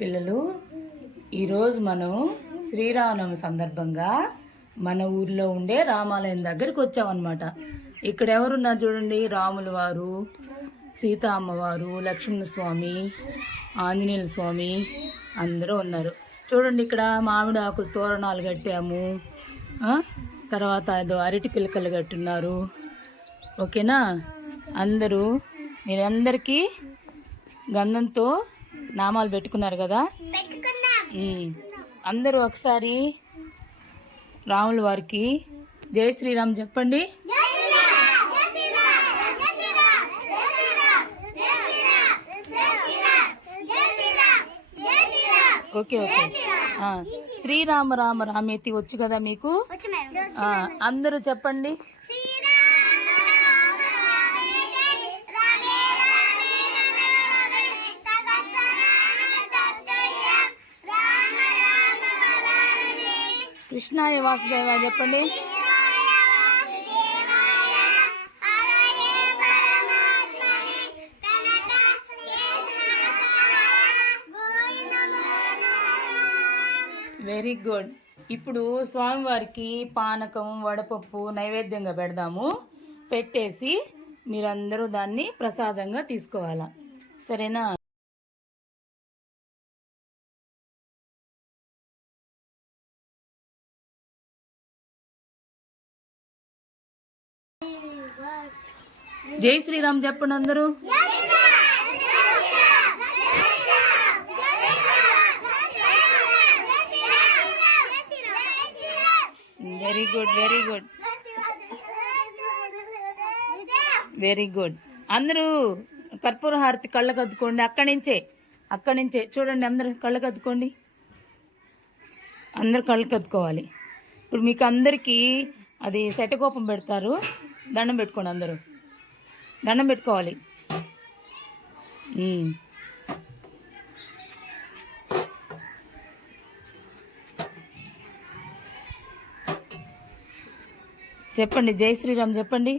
పిల్లలు ఈరోజు మనం శ్రీరామనవమి సందర్భంగా మన ఊర్లో ఉండే రామాలయం దగ్గరికి వచ్చామన్నమాట. ఇక్కడ ఎవరున్నారు చూడండి? రాముల వారు సీత అమ్మవారు లక్ష్మణ స్వామి ఆంజనేయుల స్వామి అందరూ ఉన్నారు. చూడండి ఇక్కడ మామిడి ఆకులు తోరణాలు కట్టాము. తర్వాత ఏదో అరటి పిలకలు కట్టున్నారు. ఓకేనా? అందరూ మీరందరికీ గంధంతో నామాలు పెట్టుకున్నారు కదా. అందరూ ఒకసారి రాముల వారికి జై శ్రీరామ్ చెప్పండి. Okay okay. శ్రీరామ. రామ రామేతి వచ్చు కదా మీకు? అందరూ చెప్పండి. కృష్ణాయ వాసుదేవ చెప్పండి. వెరీ గుడ్ ఇప్పుడు స్వామివారికి పానకం వడపప్పు నైవేద్యంగా పెడదాము. పెట్టేసి మీరందరూ దాన్ని ప్రసాదంగా తీసుకోవాలా. సరేనా? జై శ్రీరామ్ చెప్పండి అందరూ. Very good very good very good అందరూ కర్పూర హారతి కళ్ళ కద్దుకోండి అక్కడి నుంచే అక్కడి నుంచే. చూడండి అందరూ కళ్ళ కద్దుకోండి. అందరు కళ్ళు కద్దుకోవాలి. ఇప్పుడు మీకు అందరికీ అది శటకోపం పెడతారు దండం పెట్టుకోండి అందరూ. దండం పెట్టుకోవాలి. చెప్పండి జై శ్రీరామ్ చెప్పండి.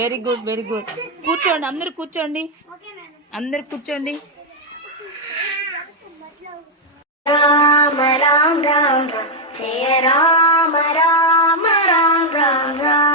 వెరీ గుడ్ వెరీ గుడ్ కూర్చోండి అందరు కూర్చోండి. అందరు కూర్చోండి. రామ రామ రామ రామ. జయ రామ రామ రామ రామ రామ.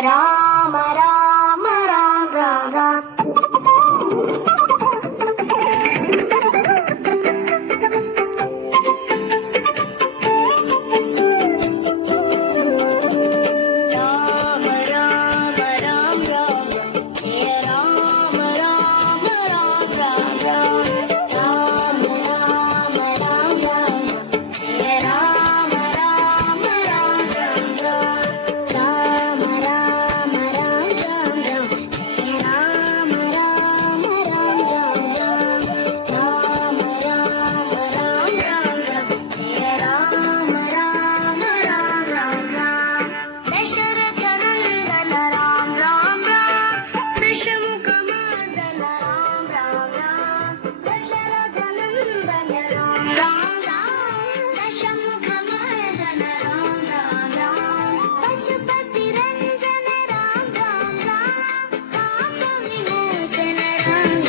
ராம ராம time.